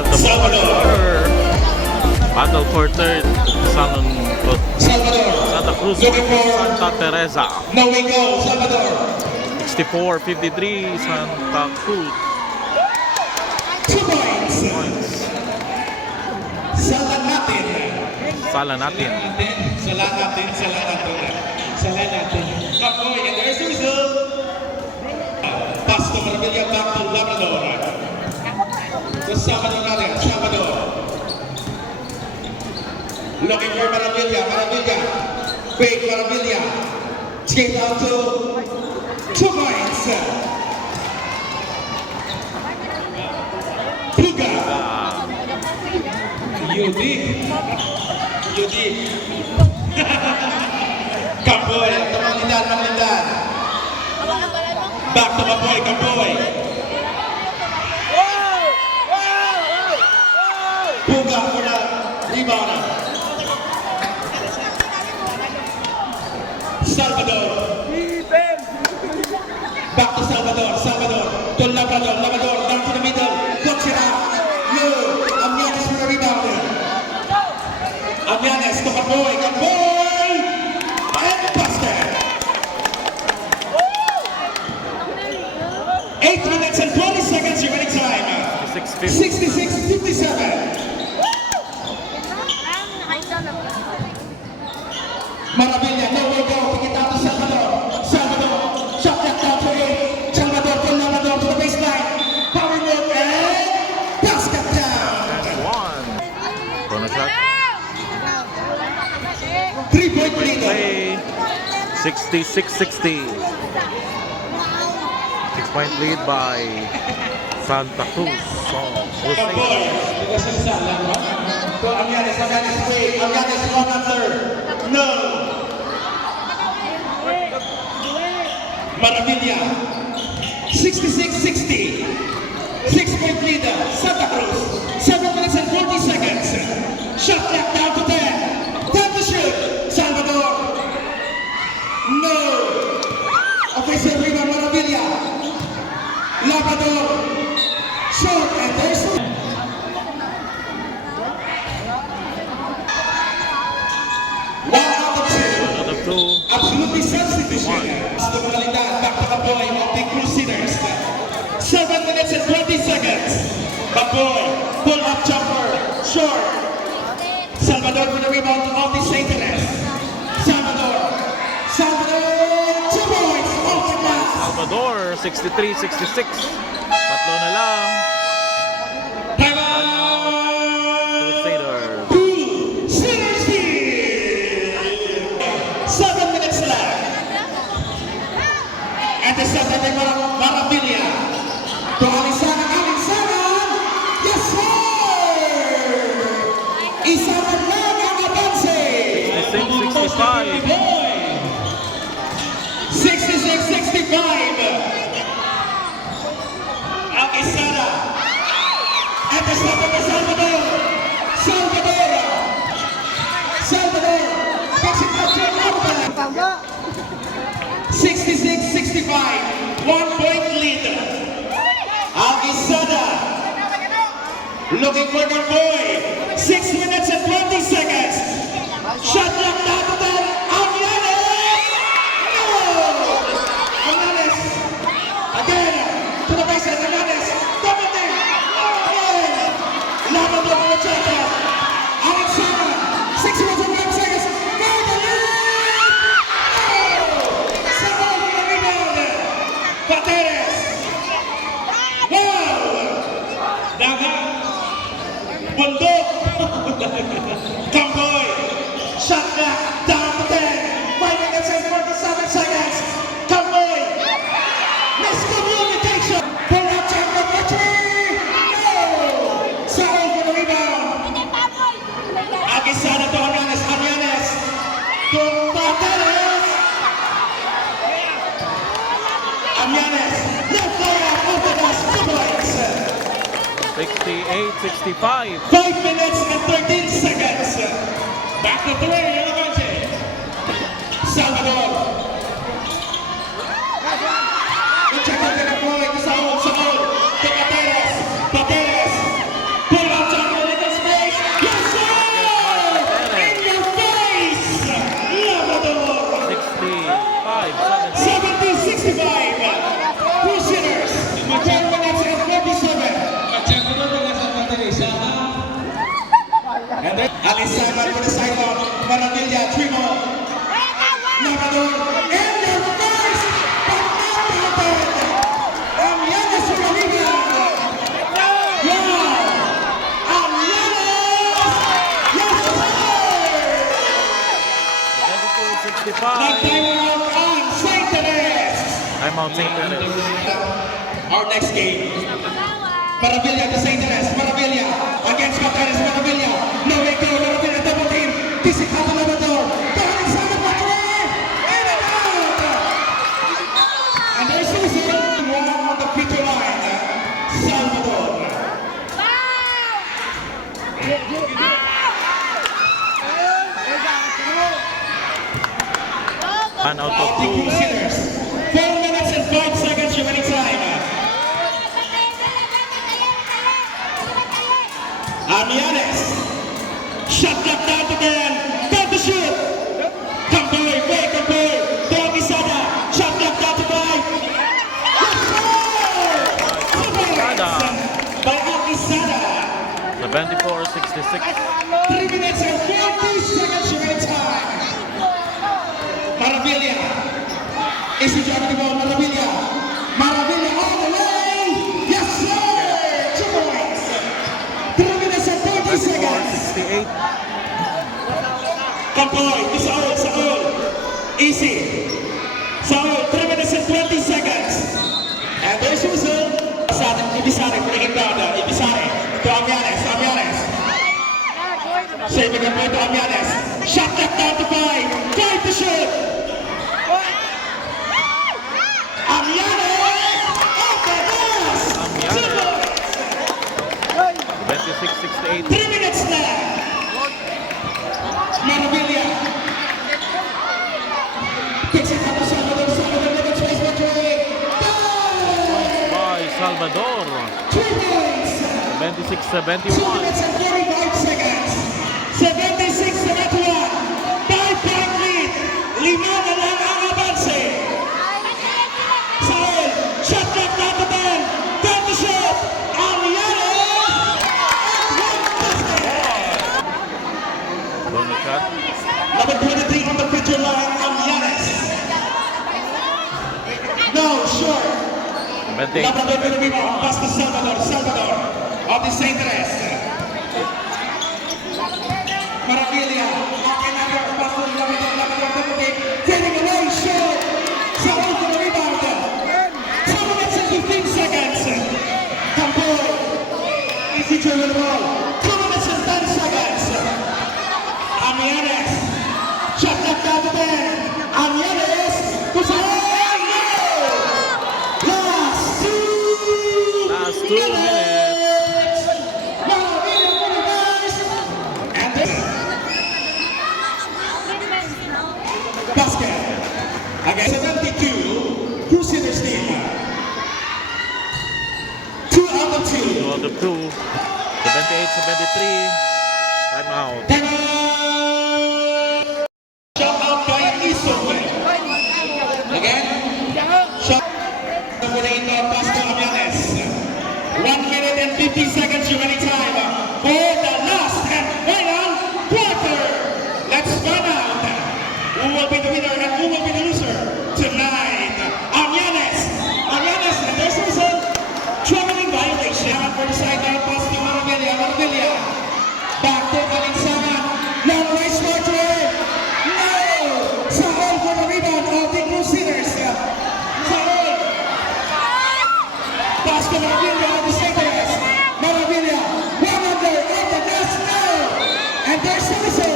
of the border. Battle for third. Santa Cruz Santa Teresa. No we go, Salvador. 64-53 Santa Cruz. 2 points. Sala natin. Sala natin. Sala natin. Kapoy, and there's the result. Pass to Maravilla, back to Labrador. To Salvador natin, Salvador. Looking for Maravilla. Big Maravilla. Skate out to 2 points. Puga. Yudi. Kamboy. Manglidan. Back to Kamboy. Puga for the rebound. Salvador. Back to Salvador. To Labrador. Down to the middle. Puts it out. No. Amyanes for the rebound. Amyanes to Kamboy. And busted. 8 minutes and 20 seconds remaining time. 66-57. Maravilla, no way go. Pick it out to Salvador. Shot that down to 8. Salvador to Labrador to the baseline. Power move and basket down. That's one. Corner shot. 3-point lead. Play. 66-60. 6-point lead by Santa Cruz. Kamboy. To Amyanes play. Amyanes on answer. No. Maravilla. 66-60. 6-point lead. Santa Cruz. 7 minutes and 40 seconds. Shot clock down to 10. Time to shoot. Salvador. No. Offensive rebound Maravilla. Labrador. Shot and there's Out of two. absolutely substitution. Basta Manglidan, back to Kamboy of the Crusaders. 7 minutes and 20 seconds. Kamboy, pull up jumper, short. Salvador for the rebound of the St. Teres. Salvador, 2 points, open pass. Salvador, 63-66. Tatlo na lang. Time out. Crusaders. Crusaders lead. 7 minutes left. And the second by Maravilla. To Alisana. Yes, sir! Isa na lang ang avanse. 66-65. 66-65. Ang Isana. At the second by Salvador. Takes it up to Alba. 66-65. 1-point lead. Ang Isana. Looking for Kamboy. 6 minutes and 20 seconds. Shot clock down to 10. Amyanes. No. Amyanes. Again. To the baseline. Amyanes. Double team. Again. Labrador for the checker. Alexander. 6 minutes and 5 seconds. Go to the lead. No. Sabal for the rebound. Pateres. Wow. Dagat. Bundok. Kamboy. Shot clock down to 10. 5 minutes and 47 seconds. Kamboy. Miscommunication. Pull up jumper for 3. No. Saul for the rebound. Agisana to Amyanes. To Pateres. Amyanes. Left player open us 2 points. 68-65. 5 minutes and 13 seconds. Back to 3, Elevante. Salvador. Check out the Kamboy. Saul. To Pateres. Pull Alisaman for the sideline. Maravilla, Trimo. Nagador. And the first, but not counted. Amyanes for the rebound. Yeah. Amyanes. Yes, sir. 22-65. Nag-timeout on St. Teres. Timeout St. Teres. Our next game. Maravilla to St. Teres. Maravilla against Batanes. Maravilla. No way go. Maravilla double team. Pisikato Labrador. Dahil sa Batanes. In and out. And there's Susan. One on the feature line. Salvador. One out of The 2. Crusaders. 4 minutes and 5 seconds remaining time. Amyanes. Shot clock down to 10. Time to shoot. Kamboy, wait, Kamboy. Doang Isada. Shot clock down to 5. Yes, sir! By Isada. 74-66. 3 minutes and 40 seconds remaining time. Maravilla. Is he driving the ball? Maravilla. Maravilla all the way. Yes, sir! 2 points. 3 minutes and 40 seconds. 74-68. Kampoy, to Saul. Easy. Saul, 3 minutes and 20 seconds. And there's Susan. Ibisare, bring it down there. Ibisare. To Amyanes. Saving the ball to Amyanes. Shot clock down to 5. 5 to shoot. Amyanes. Off the glass. Amyanes. 26-68. 3 minutes left. Maravilla. Takes it up to Salvador. Salvador never tries to try. By Salvador. 2 points. 26-71. 2 minutes and 45 seconds. 76-71. 5-point lead. 5 na lang ang avanse. Saul. Shot clock down to 10. 10 to shoot. Amyanes. And 1 basket. Bonus shot. Number 23 on the picture line, Amyanes. No, short. 28. Labrador will be more. Pass to Salvador. Salvador of the St. Teres. Maravilla. Okay, number. Pass to Labrador. Labrador double team. Fading away, short. Saul for the rebound. 2 minutes and 15 seconds. Kampoy. Easy to win the ball. 2 minutes and 10 seconds. Amyanes. Shot clock down to 10. Amyanes. To Saul. Last 2 minutes. And then basket. Against 72, Crusaders team. 2 out of 2. 2 out of 2. 78-73. Timeout. Shot out by Isong. Again. Shot. Putting in the pass to Amyanes. 1 minute and 50 seconds remaining time for the last and final quarter. Let's find out who will be the winner and who will be the loser tonight. Amyanes. And there's also traveling violation for the sideline pass to Maravilla. Back to Alinsaman. Long race for three. No. Saul for the rebound of the Crusaders. Saul. Pass to Maravilla of the St. Teres. Maravilla. 100 at the glass now. And there's also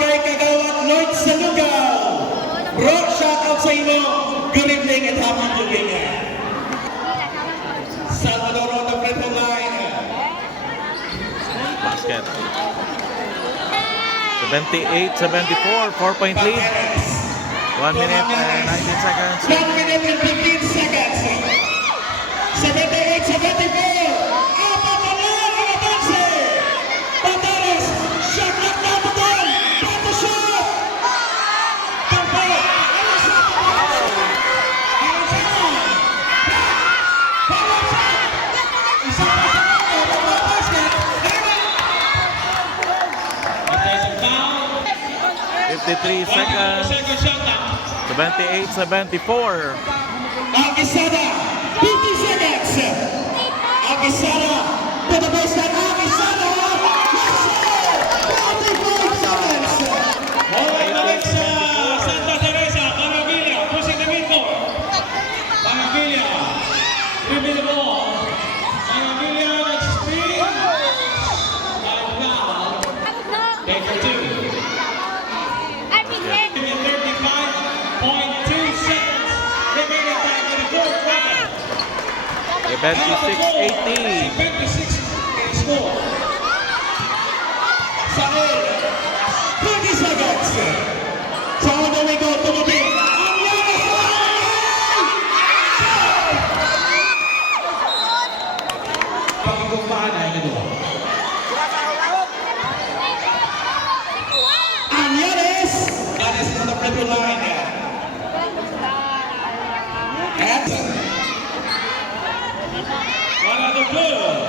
kay Kagawad Lloyd Salugaw. Bro, shout out sa imo. Good evening and happy viewing. Salvador on the front line. Basket. 78-74. 4-point lead. 1 minute and 19 seconds. 1 minute and 15 seconds. 78-74. Apat na lang ang atanse. Batanes. Shot clock down to 10. Time to shoot. Kampoy. 23 seconds. Second shot now. 78-74. Aguisada, 50 seconds. Aguisada to the baseline. Aguisada. Yes, sir. 45 seconds. Alright, balik sa Santa Teresa. Maragilla, pushing the midcourt. Maragilla, dribble the ball. Maragilla, next spin. And now, take for two. 35.2 seconds remaining time in the fourth quarter. 26-80. 26 score. Sahil, 30 seconds. So on the way go, tumabi. Ang Yanis Pakikumpaan na yun ito. Ang Yanis. Yanis on the front line. And One out of blue.